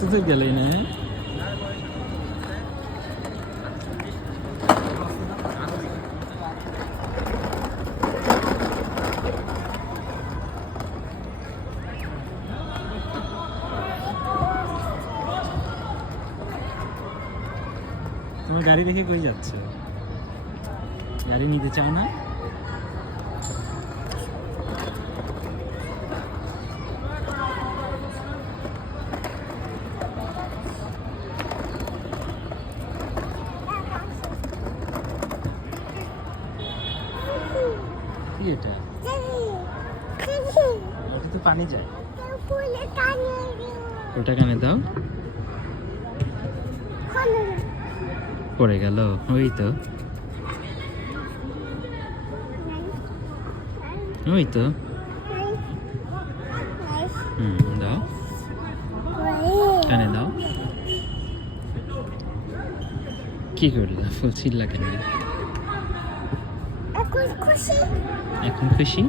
কাছে তো গেলেই না। তোমার গাড়ি দেখে কই যাচ্ছ? গাড়ি নিতে চাও না? কি এটা? এটা তো পানি যায়। ওটা কানে দাও। পড়ে গেল। ওই তো ওই তো দাও, কানে দাও। কি করলা? ফুল ছিঁড়লা কেন? এখন খুশি?